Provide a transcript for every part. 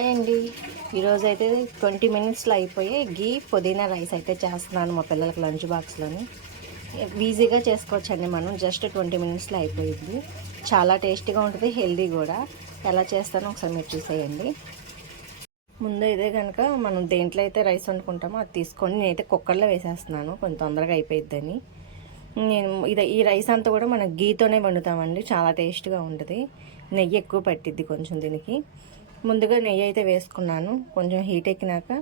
Hi అండి. ఈరోజు అయితే 20 మినిట్స్లో అయిపోయే గీ పుదీనా రైస్ అయితే చేస్తున్నాను మా పిల్లలకి లంచ్ బాక్స్లోని. ఈజీగా చేసుకోవచ్చండి, మనం జస్ట్ 20 మినిట్స్లో అయిపోయింది. చాలా టేస్టీగా ఉంటుంది, హెల్దీ కూడా. ఎలా చేస్తానో ఒకసారి మీరు చూసేయండి. ముందు ఇదే కనుక మనం దేంట్లో అయితే రైస్ వండుకుంటామో అది తీసుకొని నేనైతే కుక్కర్లో వేసేస్తున్నాను, కొంచెం తొందరగా అయిపోయిద్దని. ఈ రైస్ అంతా కూడా మనం గీతోనే వండుతామండి, చాలా టేస్ట్గా ఉంటుంది. నెయ్యి ఎక్కువ పట్టిద్ది కొంచెం దీనికి. ముందుగా నెయ్యి అయితే వేసుకున్నాను. కొంచెం హీట్ ఎక్కినాక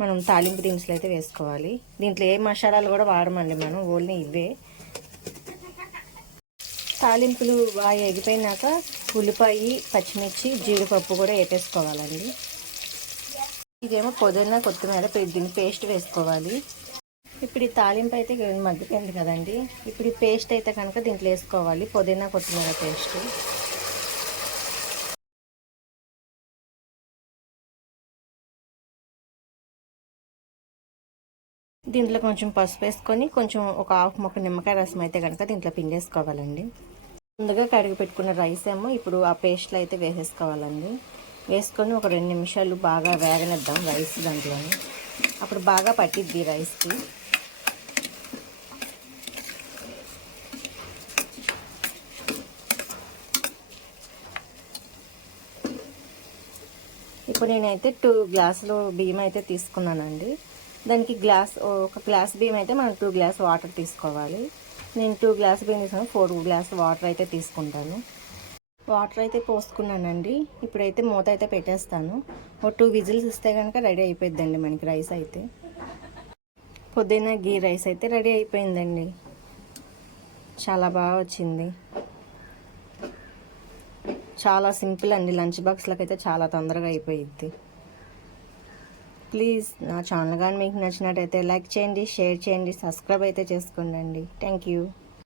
మనం తాలింపు దినుసులు అయితే వేసుకోవాలి. దీంట్లో ఏ మసాలాలు కూడా వాడమండి, మనం ఓన్లీ ఇవే. తాలింపులు బాగా ఎగిపోయినాక ఉల్లిపాయ, పచ్చిమిర్చి, జీడిపప్పు కూడా వేపేసుకోవాలండి. ఇదేమో పుదీనా, కొత్తిమీర, దీన్ని పేస్ట్ వేసుకోవాలి. ఇప్పుడు ఈ తాలింపు అయితే మగ్గిపోయింది కదండి. ఇప్పుడు ఈ పేస్ట్ అయితే కనుక దీంట్లో వేసుకోవాలి, పుదీనా కొత్తిమీర పేస్ట్. దీంట్లో కొంచెం పసుపు వేసుకొని కొంచెం ఒక హాఫ్ మొక్క నిమ్మకాయ రసం అయితే కనుక దీంట్లో పిండేసుకోవాలండి. ముందుగా కడిగి పెట్టుకున్న రైస్ ఏమో ఇప్పుడు ఆ పేస్ట్లో అయితే వేసేసుకోవాలండి. వేసుకొని ఒక 2 నిమిషాలు బాగా వేగనిద్దాం రైస్ దాంట్లోని. అప్పుడు బాగా పట్టిద్ది రైస్కి. ఇప్పుడు నేనైతే 2 గ్లాసులు బియ్యం అయితే తీసుకున్నానండి. దానికి ఒక గ్లాస్ బియ్యం అయితే మనం 2 గ్లాస్ వాటర్ తీసుకోవాలి. నేను 2 గ్లాస్ బియ్యం తీసుకుని 4 గ్లాస్ వాటర్ అయితే తీసుకుంటాను. వాటర్ అయితే పోసుకున్నానండి. ఇప్పుడైతే మూత అయితే పెట్టేస్తాను. ఒక 2 విజిల్స్ ఇస్తే కనుక రెడీ అయిపోద్దండి మనకి రైస్ అయితే. పుదీనా గీ రైస్ అయితే రెడీ అయిపోయిందండి. చాలా బాగా వచ్చింది. చాలా సింపుల్ అండి, లంచ్ బాక్స్లోకి అయితే చాలా తొందరగా అయిపోయిద్ది. ప్లీజ్ నా ఛానల్ కానీ మీకు నచ్చినట్టయితే లైక్ చేయండి, షేర్ చేయండి, సబ్స్క్రైబ్ అయితే చేసుకోండి. Thank you.